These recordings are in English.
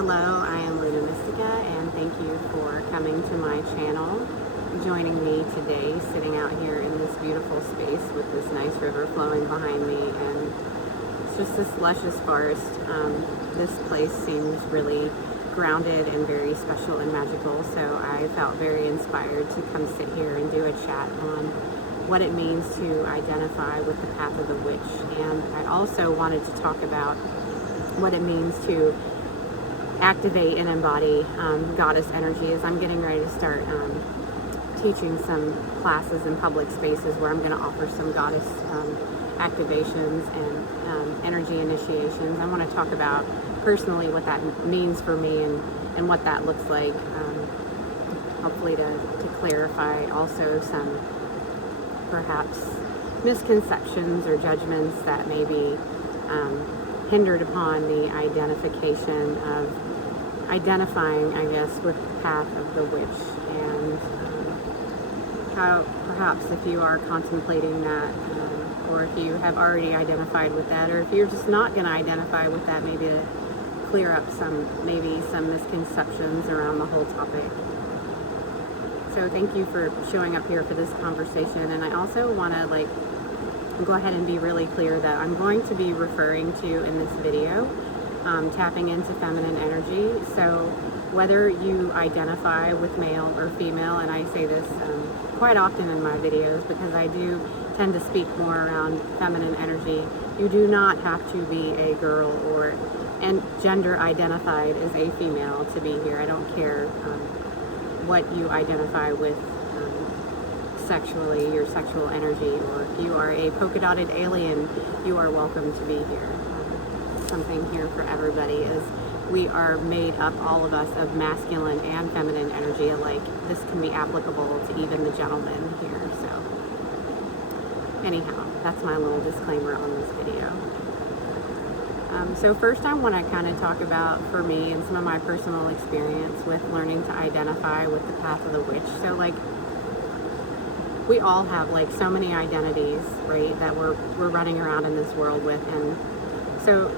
Hello, I am Luna Mystica, and thank you for coming to my channel, joining me today, sitting out here in this beautiful space with this nice river flowing behind me, and it's just this luscious forest. This place seems really grounded and very special and magical, so I felt very inspired to come sit here and do a chat on what it means to identify with the path of the witch. And I also wanted to talk about what it means to activate and embody goddess energy, as I'm getting ready to start teaching some classes in public spaces where I'm going to offer some goddess activations and energy initiations. I want to talk about personally what that means for me and what that looks like, hopefully to clarify also some perhaps misconceptions or judgments that may be hindered upon the identification of identifying, I guess, with the path of the witch, and how perhaps if you are contemplating that, or if you have already identified with that, or if you're just not going to identify with that, maybe to clear up some misconceptions around the whole topic. So thank you for showing up here for this conversation. And I also want to go ahead and be really clear that I'm going to be referring to in this video tapping into feminine energy. So whether you identify with male or female, and I say this quite often in my videos because I do tend to speak more around feminine energy, you do not have to be a girl and gender identified as a female to be here. I don't care what you identify with sexually, your sexual energy, or if you are a polka dotted alien, you are welcome to be here. Something here for everybody is we are made up, all of us, of masculine and feminine energy alike. This can be applicable to even the gentlemen here. So anyhow, that's my little disclaimer on this video. So first I want to kind of talk about, for me, and some of my personal experience with learning to identify with the path of the witch. So we all have so many identities, right, that we're running around in this world with. And so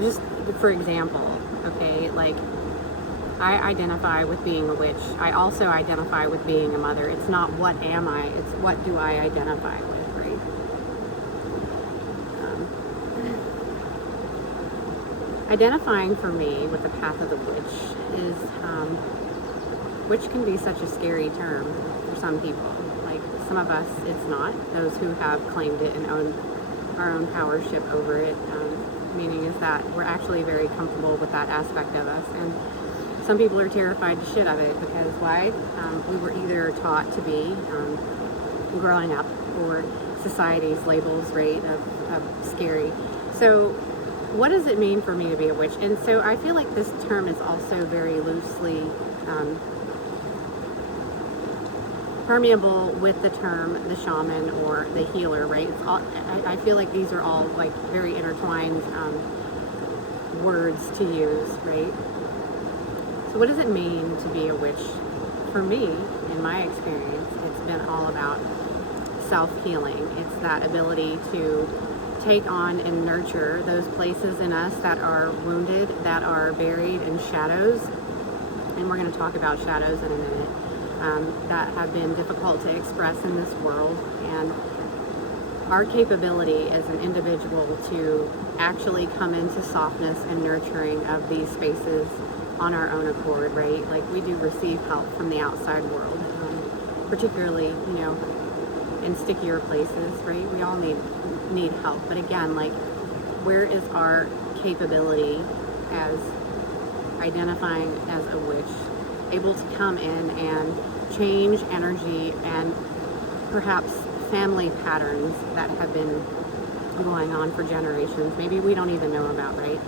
just for example, okay, I identify with being a witch. I also identify with being a mother. It's not what am I, it's what do I identify with, right? Identifying for me with the path of the witch is, which can be such a scary term for some people. Some of us, it's not. Those who have claimed it and own our own powership over it, meaning is that we're actually very comfortable with that aspect of us. And some people are terrified to shit of it because why? We were either taught to be, growing up, or society's labels, right, of scary. So what does it mean for me to be a witch? And so I feel like this term is also very loosely permeable with the term the shaman or the healer, right? It's all, I feel like these are all very intertwined words to use, right? So what does it mean to be a witch? For me, in my experience, it's been all about self-healing. It's that ability to take on and nurture those places in us that are wounded, that are buried in shadows, and we're going to talk about shadows in a minute, that have been difficult to express in this world. And our capability as an individual to actually come into softness and nurturing of these spaces on our own accord, right? We do receive help from the outside world, particularly, in stickier places, right? We all need help. But again, where is our capability as identifying as a witch, able to come in and change energy and perhaps family patterns that have been going on for generations, maybe we don't even know about, right?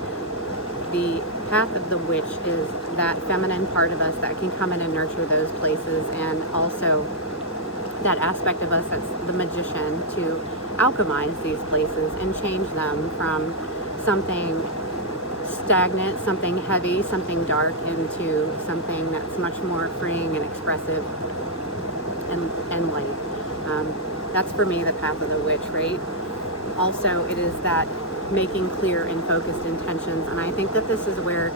The path of the witch is that feminine part of us that can come in and nurture those places, and also that aspect of us that's the magician to alchemize these places and change them from something stagnant, something heavy, something dark, into something that's much more freeing and expressive and light. That's for me the path of the witch, right? Also, it is that making clear and focused intentions, and I think that this is where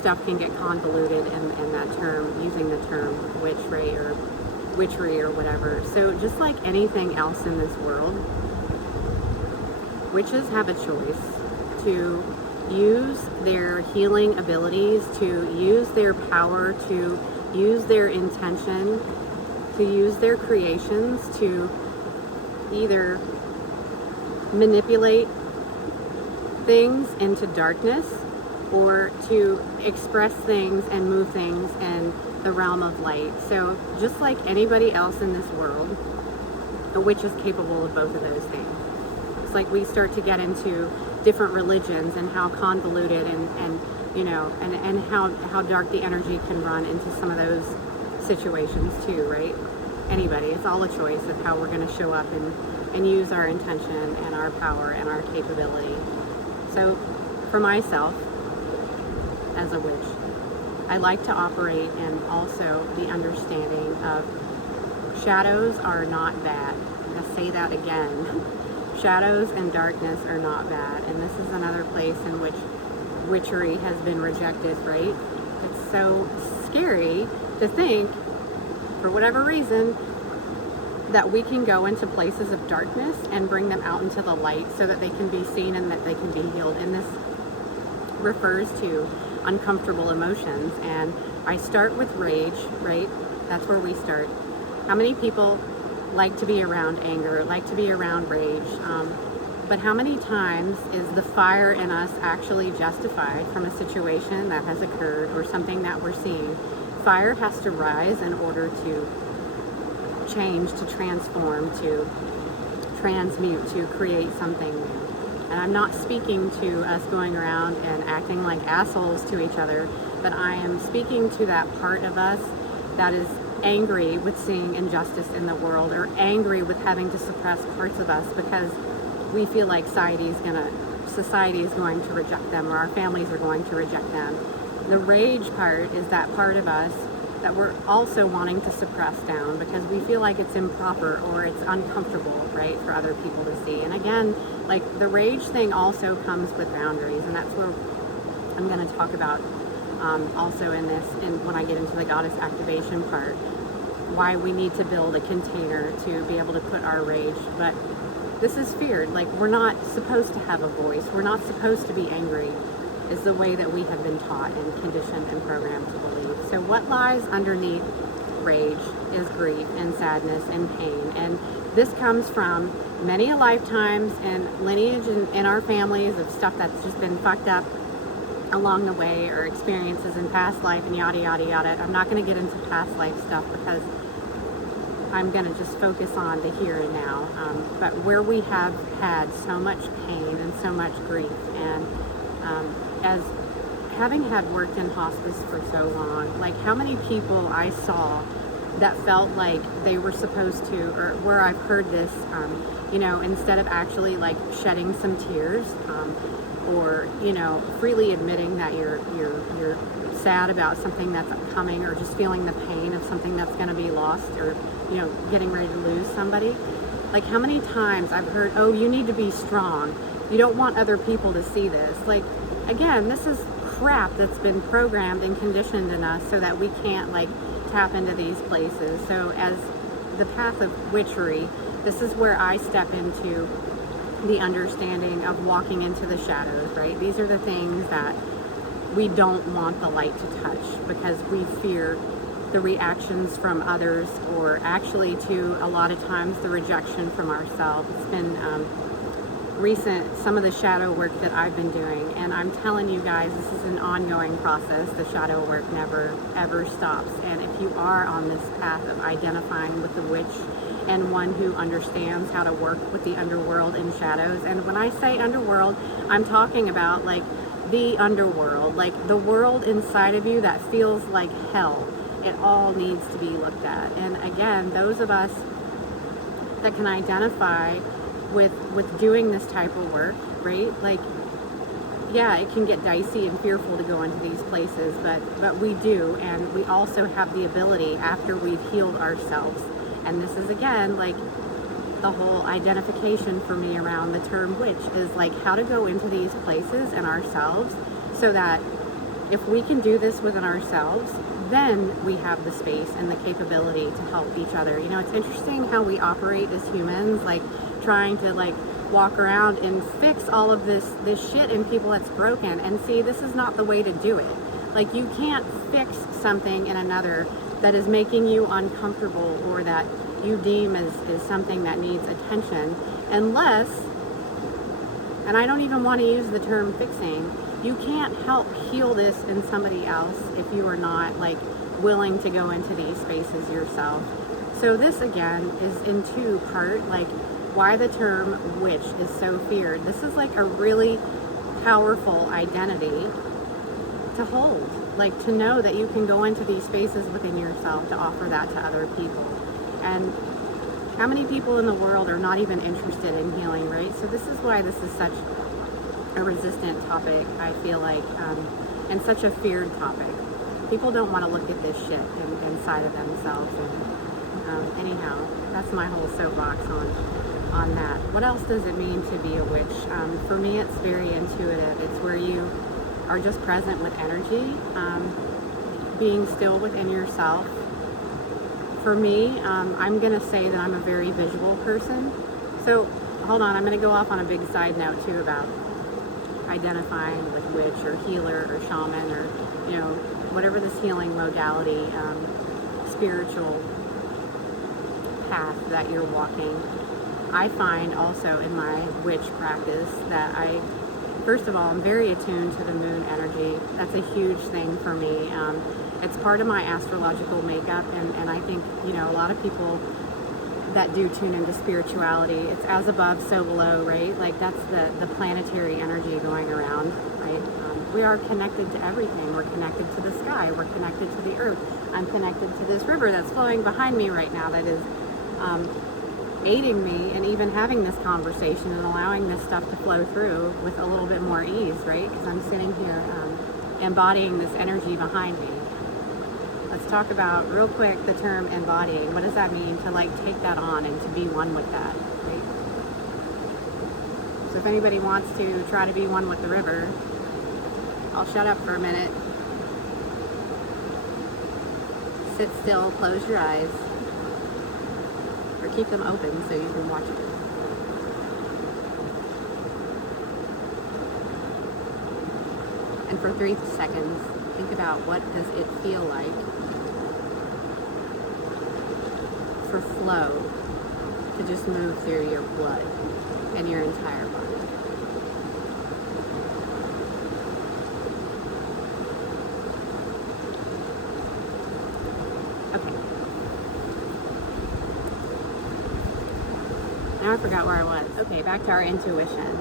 stuff can get convoluted in that term, using the term witch, right, or witchery or whatever. So just like anything else in this world, witches have a choice to use their healing abilities, to use their power, to use their intention, to use their creations to either manipulate things into darkness or to express things and move things in the realm of light. So just like anybody else in this world, a witch is capable of both of those things. It's like we start to get into different religions and how convoluted and you know, and how dark the energy can run into some of those situations too, right? Anybody, it's all a choice of how we're going to show up and use our intention and our power and our capability. So for myself, as a witch, I like to operate in also the understanding of shadows are not bad. I'm going to say that again. Shadows and darkness are not bad. And this is another place in which witchery has been rejected, right? It's so scary to think, for whatever reason, that we can go into places of darkness and bring them out into the light so that they can be seen and that they can be healed. And this refers to uncomfortable emotions. And I start with rage, right? That's where we start. How many people like to be around anger, like to be around rage? But how many times is the fire in us actually justified from a situation that has occurred or something that we're seeing? Fire has to rise in order to change, to transform, to transmute, to create something new. And I'm not speaking to us going around and acting like assholes to each other, but I am speaking to that part of us that is angry with seeing injustice in the world, or angry with having to suppress parts of us because we feel like society is going to reject them, or our families are going to reject them. The rage part is that part of us that we're also wanting to suppress down because we feel like it's improper or it's uncomfortable, right, for other people to see. And again, like the rage thing also comes with boundaries, and that's where I'm going to talk about also in this, and when I get into the goddess activation part, why we need to build a container to be able to put our rage. But this is feared. Like, we're not supposed to have a voice. We're not supposed to be angry, is the way that we have been taught and conditioned and programmed to believe. So what lies underneath rage is grief and sadness and pain. And this comes from many a lifetimes and lineage in our families of stuff that's just been fucked up along the way, or experiences in past life and yada, yada, yada. I'm not going to get into past life stuff because I'm going to just focus on the here and now. But where we have had so much pain and so much grief, and as having had worked in hospice for so long, like how many people I saw that felt like they were supposed to, or where I've heard this, you know, instead of actually like shedding some tears, or, you know, freely admitting that you're sad about something that's coming, or just feeling the pain of something that's going to be lost, or, you know, getting ready to lose somebody. Like how many times I've heard, oh, you need to be strong. You don't want other people to see this. Like, again, this is crap that's been programmed and conditioned in us so that we can't like tap into these places. So as the path of witchery, this is where I step into the understanding of walking into the shadows, right? These are the things that we don't want the light to touch because we fear the reactions from others, or actually to a lot of times the rejection from ourselves. It's been recent, some of the shadow work that I've been doing, and I'm telling you guys, this is an ongoing process. The shadow work never ever stops. And if you are on this path of identifying with the witch and one who understands how to work with the underworld and shadows, and when I say underworld, I'm talking about like the underworld, like the world inside of you that feels like hell. It all needs to be looked at. And again, those of us that can identify with doing this type of work, right? Like, yeah, it can get dicey and fearful to go into these places, but we do, and we also have the ability after we've healed ourselves. And this is again like the whole identification for me around the term witch is like how to go into these places and ourselves so that if we can do this within ourselves, then we have the space and the capability to help each other. You know, it's interesting how we operate as humans, like trying to like walk around and fix all of this shit in people that's broken. And see, this is not the way to do it. Like, you can't fix something in another that is making you uncomfortable or that you deem as something that needs attention, unless, and I don't even want to use the term fixing, you can't help heal this in somebody else if you are not like willing to go into these spaces yourself. So this again is in two-part, like why the term witch is so feared. This is like a really powerful identity to hold, like to know that you can go into these spaces within yourself to offer that to other people. And how many people in the world are not even interested in healing, right? So this is why this is such a resistant topic, I feel like, and such a feared topic. People don't want to look at this shit inside of themselves. And anyhow, that's my whole soapbox on that. What else does it mean to be a witch? For me, it's very intuitive. It's where you are just present with energy, being still within yourself. For me, I'm going to say that I'm a very visual person. So, hold on, I'm going to go off on a big side note too about identifying with witch or healer or shaman or, you know, whatever this healing modality, spiritual path that you're walking. I find also in my witch practice that first of all, I'm very attuned to the moon energy. That's a huge thing for me. It's part of my astrological makeup, and I think, you know, a lot of people that do tune into spirituality, it's as above, so below, right? Like that's the planetary energy going around, right? We are connected to everything. We're connected to the sky. We're connected to the earth. I'm connected to this river that's flowing behind me right now that is aiding me in even having this conversation and allowing this stuff to flow through with a little bit more ease, right? Because I'm sitting here embodying this energy behind me. Let's talk about real quick the term embodying. What does that mean to like take that on and to be one with that, right? So if anybody wants to try to be one with the river, I'll shut up for a minute. Sit still, close your eyes, or keep them open so you can watch it. And for 3 seconds, think about what does it feel like for flow to just move through your blood and your entire body. Okay. Now I forgot where I was. Okay, back to our intuition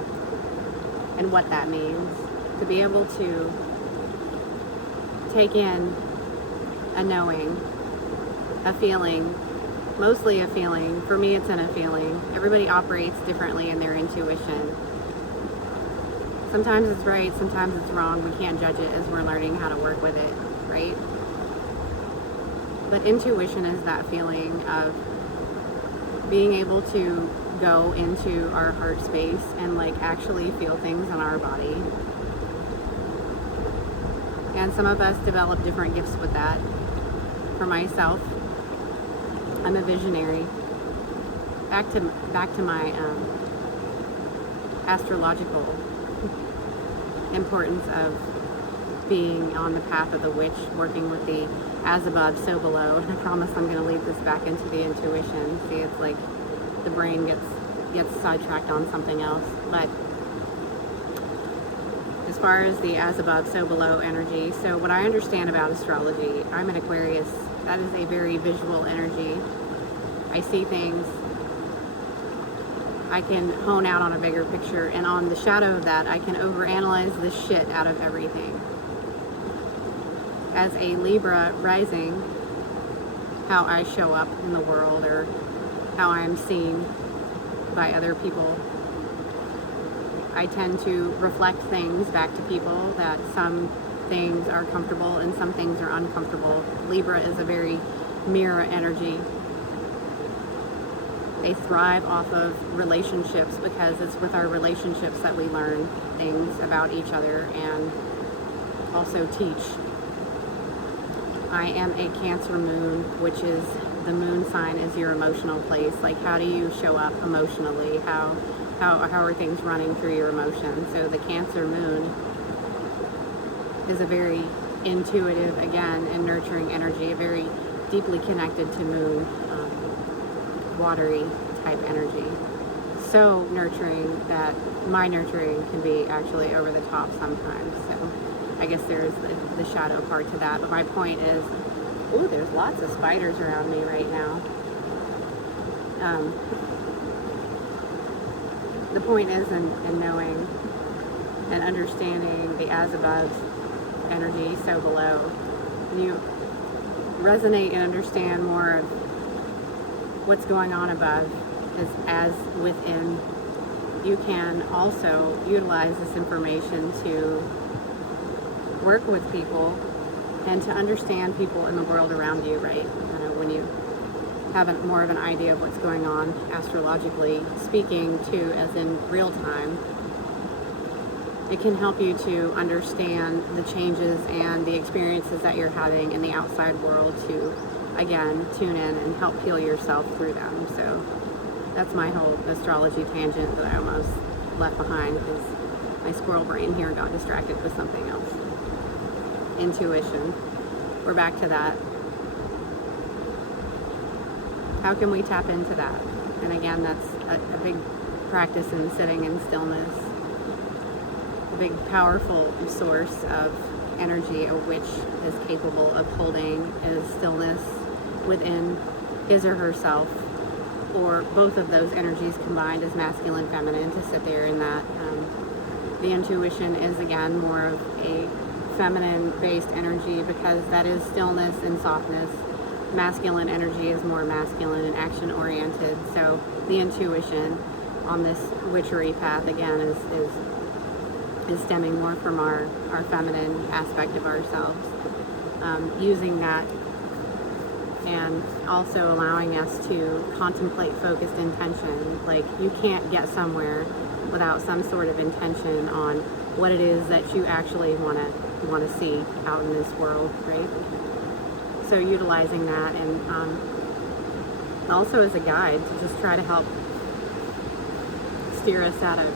and what that means. To be able to take in a knowing, a feeling, mostly a feeling. For me, it's in a feeling. Everybody operates differently in their intuition. Sometimes it's right, sometimes it's wrong. We can't judge it as we're learning how to work with it, right? But intuition is that feeling of being able to go into our heart space and like actually feel things in our body. And some of us develop different gifts with that. For myself, I'm a visionary. Back to my astrological importance of being on the path of the witch, working with the as above, so below. And I promise I'm going to lead this back into the intuition. See, it's like the brain gets sidetracked on something else. But as far as the as above, so below energy, so what I understand about astrology, I'm an Aquarius. That is a very visual energy. I see things. I can hone out on a bigger picture, and on the shadow of that, I can overanalyze the shit out of everything. As a Libra rising, how I show up in the world or how I'm seen by other people, I tend to reflect things back to people, that some things are comfortable and some things are uncomfortable. Libra is a very mirror energy. They thrive off of relationships because it's with our relationships that we learn things about each other. And also teach. I am a Cancer moon, which is the moon sign is your emotional place. Like, how do you show up emotionally? How are things running through your emotions? So the Cancer moon is a very intuitive, again, and nurturing energy, a very deeply connected to moon, watery type energy. So nurturing that my nurturing can be actually over the top sometimes. So I guess there's the shadow part to that. But my point is, ooh, there's lots of spiders around me right now. The point is in knowing and understanding the as above energy, so below. When you resonate and understand more of what's going on above as within, you can also utilize this information to work with people and to understand people in the world around you, right? When you have more of an idea of what's going on astrologically speaking too, as in real time, it can help you to understand the changes and the experiences that you're having in the outside world to, again, tune in and help heal yourself through them. So that's my whole astrology tangent that I almost left behind because my squirrel brain here got distracted with something else. Intuition. We're back to that. How can we tap into that? And again, that's a big practice in sitting in stillness. A big, powerful source of energy of which is capable of holding is stillness within his or herself, or both of those energies combined as masculine, feminine, to sit there in that. The intuition is, again, more of a feminine-based energy because that is stillness and softness. Masculine energy is more masculine and action-oriented. So the intuition on this witchery path, again, is stemming more from our feminine aspect of ourselves. Using that and also allowing us to contemplate focused intention. Like, you can't get somewhere without some sort of intention on what it is that you actually want to see out in this world, right? So utilizing that, and also as a guide to just try to help steer us out of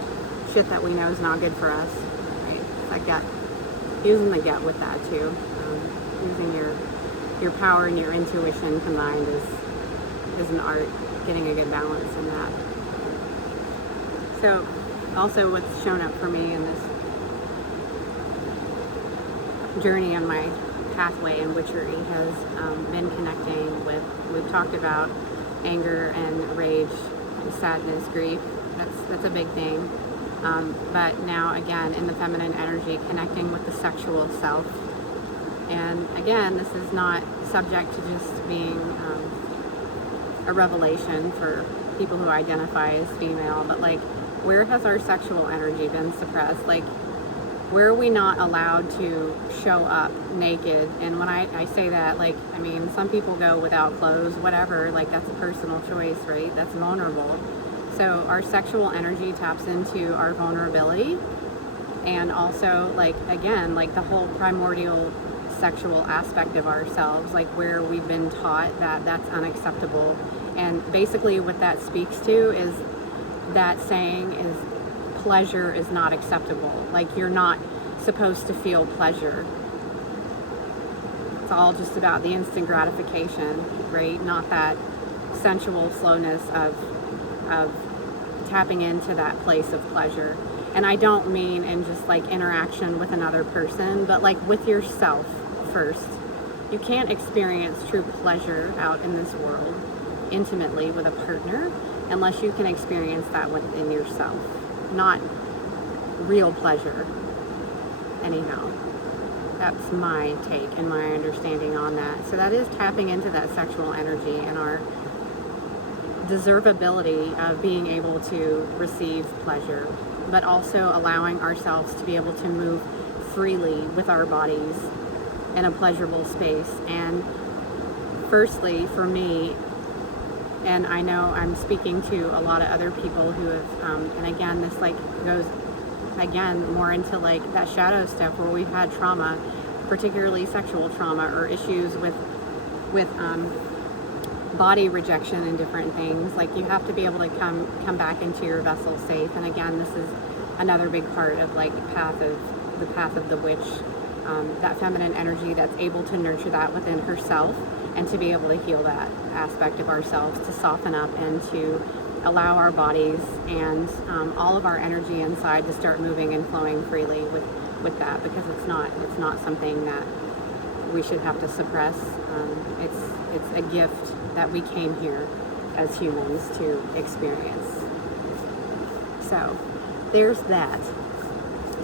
shit that we know is not good for us, right? That gut, using the gut with that too, using your power and your intuition combined is an art, getting a good balance in that. So also what's shown up for me in this journey on my pathway in witchery has been connecting with, we've talked about anger and rage, sadness, grief. That's a big thing. But now again, in the feminine energy, connecting with the sexual self. And again, this is not subject to just being a revelation for people who identify as female, but like, where has our sexual energy been suppressed? Like, where are we not allowed to show up naked? And when I say that, like, I mean, some people go without clothes, whatever, like, that's a personal choice, right? That's vulnerable. So our sexual energy taps into our vulnerability, and also, like, again, like the whole primordial sexual aspect of ourselves, like where we've been taught that that's unacceptable. And basically what that speaks to is that saying is, pleasure is not acceptable. Like, you're not supposed to feel pleasure. It's all just about the instant gratification, right? Not that sensual slowness of tapping into that place of pleasure. And I don't mean in just like interaction with another person, but like with yourself first. You can't experience true pleasure out in this world intimately with a partner unless you can experience that within yourself. Not real pleasure. Anyhow, that's my take and my understanding on that. So that is tapping into that sexual energy and our deservability of being able to receive pleasure, but also allowing ourselves to be able to move freely with our bodies in a pleasurable space. And firstly, for me, and I know I'm speaking to a lot of other people who have, and again, this like goes again, more into like that shadow stuff where we've had trauma, particularly sexual trauma or issues with body rejection and different things. Like, you have to be able to come back into your vessel safe. And again, this is another big part of like the path of the witch, that feminine energy that's able to nurture that within herself and to be able to heal that aspect of ourselves, to soften up and to allow our bodies and all of our energy inside to start moving and flowing freely with that, because it's not something that we should have to suppress. It's a gift that we came here as humans to experience. So there's that.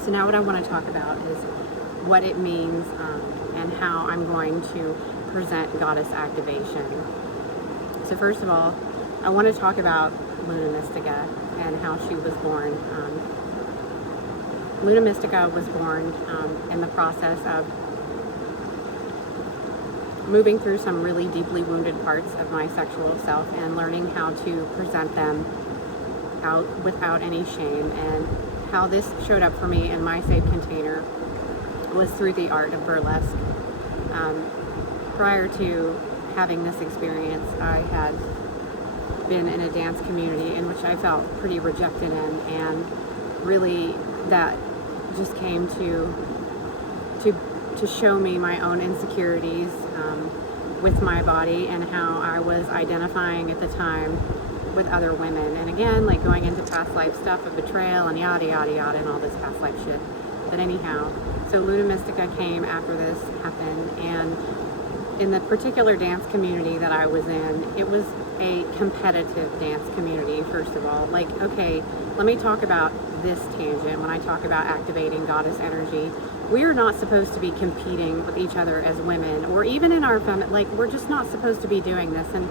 So now what I want to talk about is what it means and how I'm going to present goddess activation. So first of all, I want to talk about Luna Mystica and how she was born. Luna Mystica was born in the process of moving through some really deeply wounded parts of my sexual self and learning how to present them out without any shame. And how this showed up for me in my safe container was through the art of burlesque. Prior to having this experience, I had been in a dance community in which I felt pretty rejected in, and really that just came to show me my own insecurities with my body and how I was identifying at the time with other women. And again, like going into past life stuff of betrayal and yada yada yada and all this past life shit. But anyhow, so Luna Mystica came after this happened, and in the particular dance community that I was in, it was a competitive dance community, first of all. Like, okay, let me talk about this tangent. When I talk about activating goddess energy, we are not supposed to be competing with each other as women, or even in our like, we're just not supposed to be doing this. And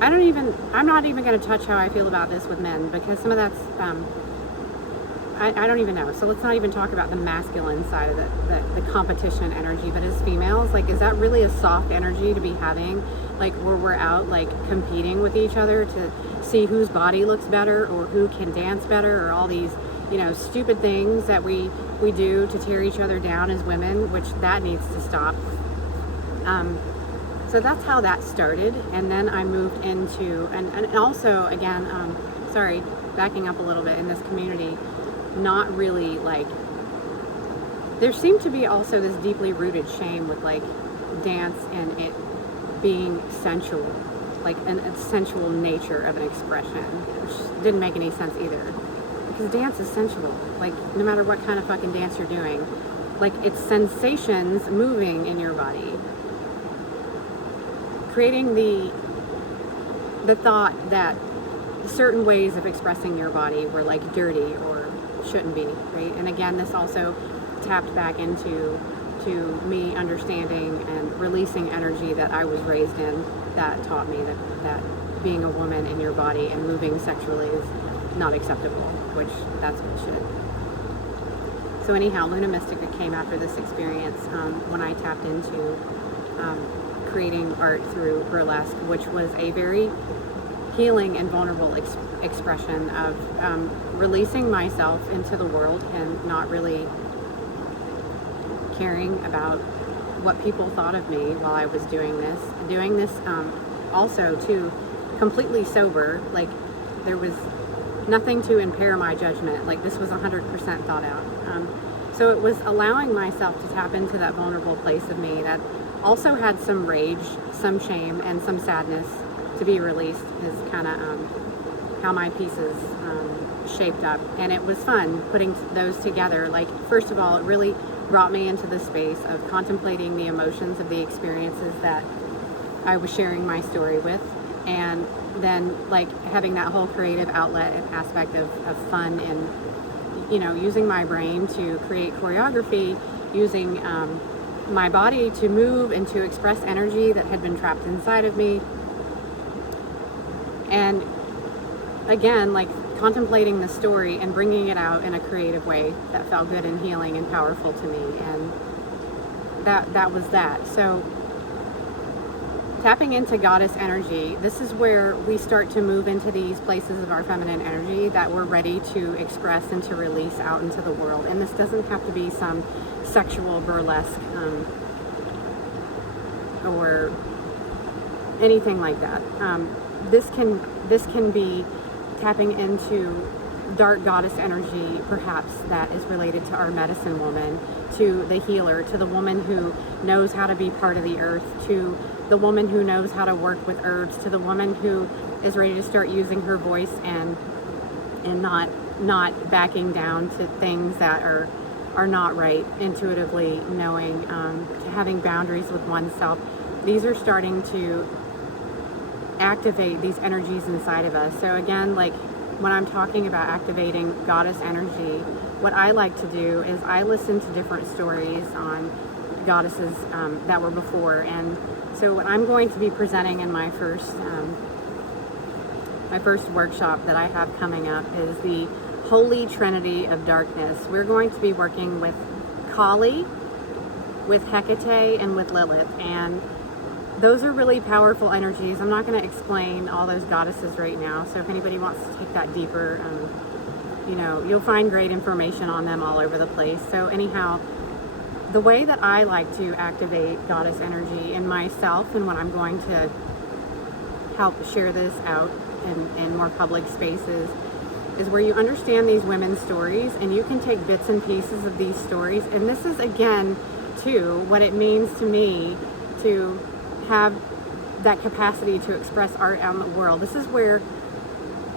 I'm not even going to touch how I feel about this with men, because some of that's, I don't even know. So let's not even talk about the masculine side of the competition energy. But as females, like, is that really a soft energy to be having? Like, where we're out, like, competing with each other to see whose body looks better or who can dance better, or all these, you know, stupid things that we do to tear each other down as women, which that needs to stop. So that's how that started. And then I moved into, and also, again, sorry, backing up a little bit, in this community, not really, like, there seemed to be also this deeply rooted shame with, like, dance and it being sensual, like a sensual nature of an expression, which didn't make any sense either, because dance is sensual. Like, no matter what kind of fucking dance you're doing, like, it's sensations moving in your body, creating the thought that certain ways of expressing your body were, like, dirty or shouldn't be, right? And again, this also tapped back into me understanding and releasing energy that I was raised in, that taught me that being a woman in your body and moving sexually is not acceptable, which that's bullshit. So anyhow, Luna Mystica came after this experience when I tapped into creating art through burlesque, which was a very healing and vulnerable expression of releasing myself into the world and not really caring about what people thought of me while I was doing this also too, completely sober. Like, there was nothing to impair my judgment. Like, this was 100% thought out. So it was allowing myself to tap into that vulnerable place of me that also had some rage, some shame, and some sadness to be released, is kind of how my pieces shaped up. And it was fun putting those together. Like, first of all, it really brought me into the space of contemplating the emotions of the experiences that I was sharing my story with, and then, like, having that whole creative outlet and aspect of fun, and, you know, using my brain to create choreography, using my body to move and to express energy that had been trapped inside of me. And again, like, contemplating the story and bringing it out in a creative way that felt good and healing and powerful to me. And that was that. So tapping into goddess energy, this is where we start to move into these places of our feminine energy that we're ready to express and to release out into the world. And this doesn't have to be some sexual burlesque or anything like that. This can be tapping into dark goddess energy, perhaps, that is related to our medicine woman, to the healer, to the woman who knows how to be part of the earth, to the woman who knows how to work with herbs, to the woman who is ready to start using her voice and not backing down to things that are not right, intuitively knowing, to having boundaries with oneself. These are starting to activate these energies inside of us. So again, like when I'm talking about activating goddess energy, what I like to do is I listen to different stories on goddesses that were before. And so what I'm going to be presenting in my first workshop that I have coming up is the Holy Trinity of Darkness. We're going to be working with Kali, with Hecate, and with Lilith. And those are really powerful energies. I'm not going to explain all those goddesses right now. So if anybody wants to take that deeper, you'll find great information on them all over the place. So anyhow, the way that I like to activate goddess energy in myself, and when I'm going to help share this out in more public spaces, is where you understand these women's stories and you can take bits and pieces of these stories. And this is, again, too, what it means to me to have that capacity to express art out in the world. This is where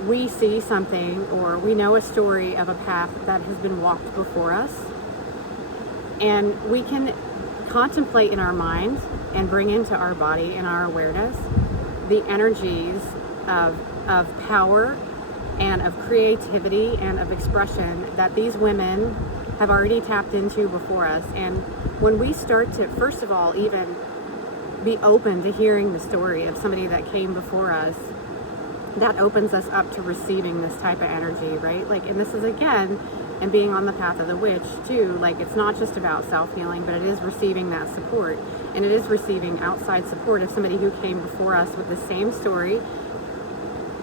we see something, or we know a story of a path that has been walked before us, and we can contemplate in our minds and bring into our body and our awareness the energies of power and of creativity and of expression that these women have already tapped into before us. And when we start to, first of all, even be open to hearing the story of somebody that came before us, that opens us up to receiving this type of energy, right? Like, and this is, again, and being on the path of the witch too, like, it's not just about self-healing, but it is receiving that support, and it is receiving outside support of somebody who came before us with the same story,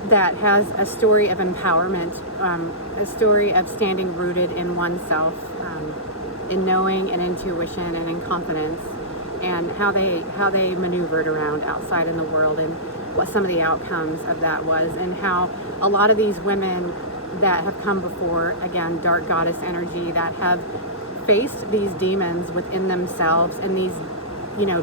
that has a story of empowerment, a story of standing rooted in oneself, in knowing and intuition and in confidence, and how they maneuvered around outside in the world, and what some of the outcomes of that was, and how a lot of these women that have come before, again, dark goddess energy, that have faced these demons within themselves, and these,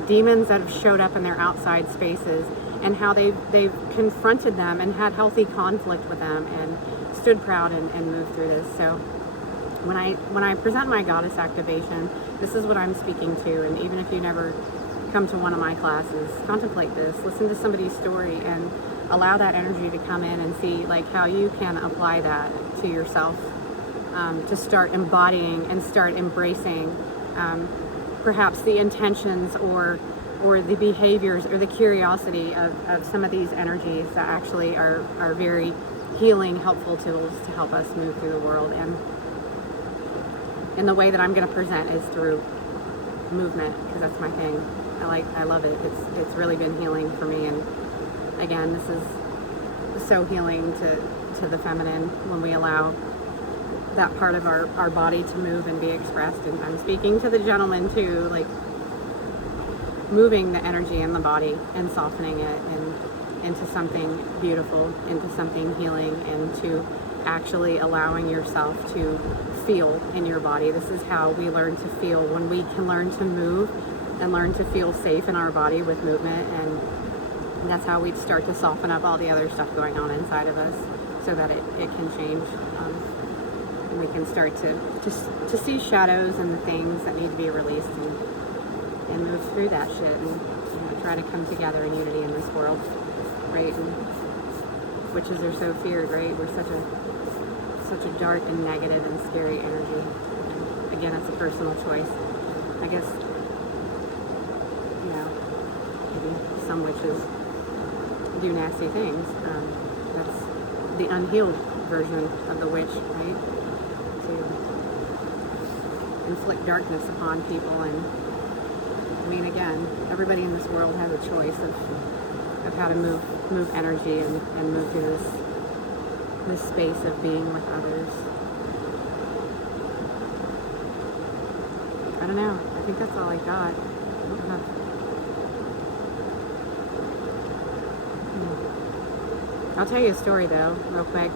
demons that have showed up in their outside spaces, and how they've confronted them and had healthy conflict with them and stood proud and moved through this. So when I present my goddess activation, this is what I'm speaking to. And even if you never come to one of my classes, contemplate this, listen to somebody's story, and allow that energy to come in and see like how you can apply that to yourself, to start embodying and start embracing perhaps the intentions or the behaviors or the curiosity of some of these energies that actually are very healing, helpful tools to help us move through the world. And the way that I'm going to present is through movement, because that's my thing. I love it. It's really been healing for me. And again, this is so healing to the feminine when we allow that part of our body to move and be expressed. And I'm speaking to the gentleman too, like moving the energy in the body and softening it and into something beautiful, into something healing, and to actually allowing yourself to feel in your body. This is how we learn to feel, when we can learn to move and learn to feel safe in our body with movement. And that's how we start to soften up all the other stuff going on inside of us, so that it can change. And we can start to see shadows and the things that need to be released, and move through that shit, and try to come together in unity in this world, right? And witches are so feared, right? We're such a dark and negative and scary energy. And again, it's a personal choice. I guess, maybe some witches do nasty things. That's the unhealed version of the witch, right? To inflict darkness upon people and mean, again, everybody in this world has a choice of how to move energy and move through this space of being with others. I don't know. I think that's all I got. I don't have... I'll tell you a story though, real quick.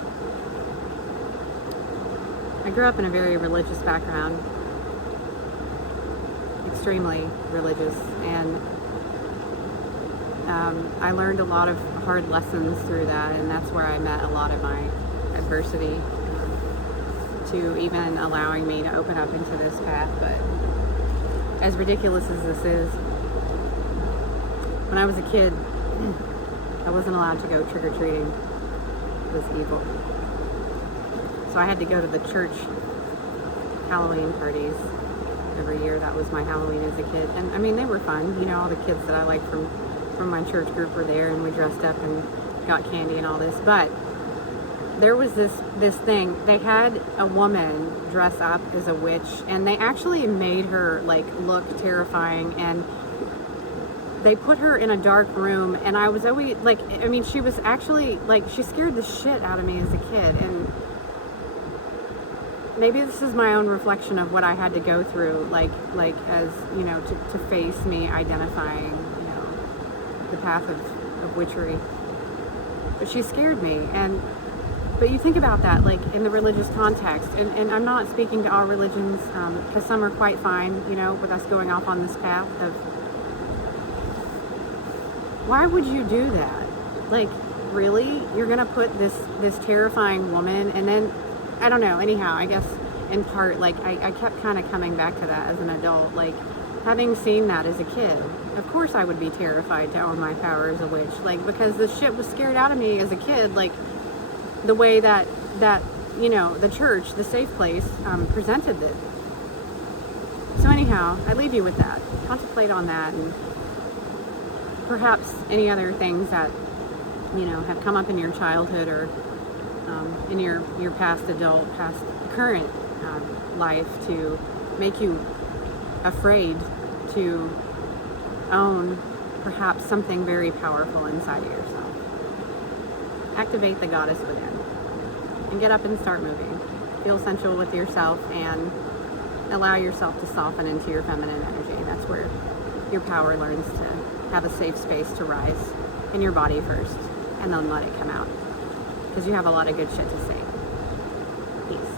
I grew up in a very religious background, extremely religious, and I learned a lot of hard lessons through that, and that's where I met a lot of my adversity, to even allowing me to open up into this path. But as ridiculous as this is, when I was a kid, I wasn't allowed to go trick-or-treating. It was evil. So I had to go to the church Halloween parties every year. That was my Halloween as a kid. And I mean, they were fun. You know, all the kids that I liked from my church group were there, and we dressed up and got candy and all this. But there was this thing. They had a woman dress up as a witch, and they actually made her like look terrifying, and they put her in a dark room, and I was always like, I mean, she was actually like, she scared the shit out of me as a kid. And maybe this is my own reflection of what I had to go through, like as, you know, to face me identifying, you know, the path of witchery. But she scared me. But you think about that, like in the religious context, and I'm not speaking to all religions, because some are quite fine, you know, with us going off on this path of, why would you do that? Like, really? You're gonna put this terrifying woman, and then, I don't know, anyhow, I guess in part, like, I kept kind of coming back to that as an adult, like, having seen that as a kid. Of course I would be terrified to own my power as a witch, like, because the shit was scared out of me as a kid, like, the way that you know, the church, the safe place, presented it. So anyhow, I leave you with that. Contemplate on that, and perhaps any other things that, you know, have come up in your childhood, or in your past current life, to make you afraid to own perhaps something very powerful inside of yourself. Activate the goddess within, and get up and start moving. Feel sensual with yourself, and allow yourself to soften into your feminine energy. That's where your power learns to have a safe space to rise in your body first, and then let it come out, because you have a lot of good shit to say. Peace.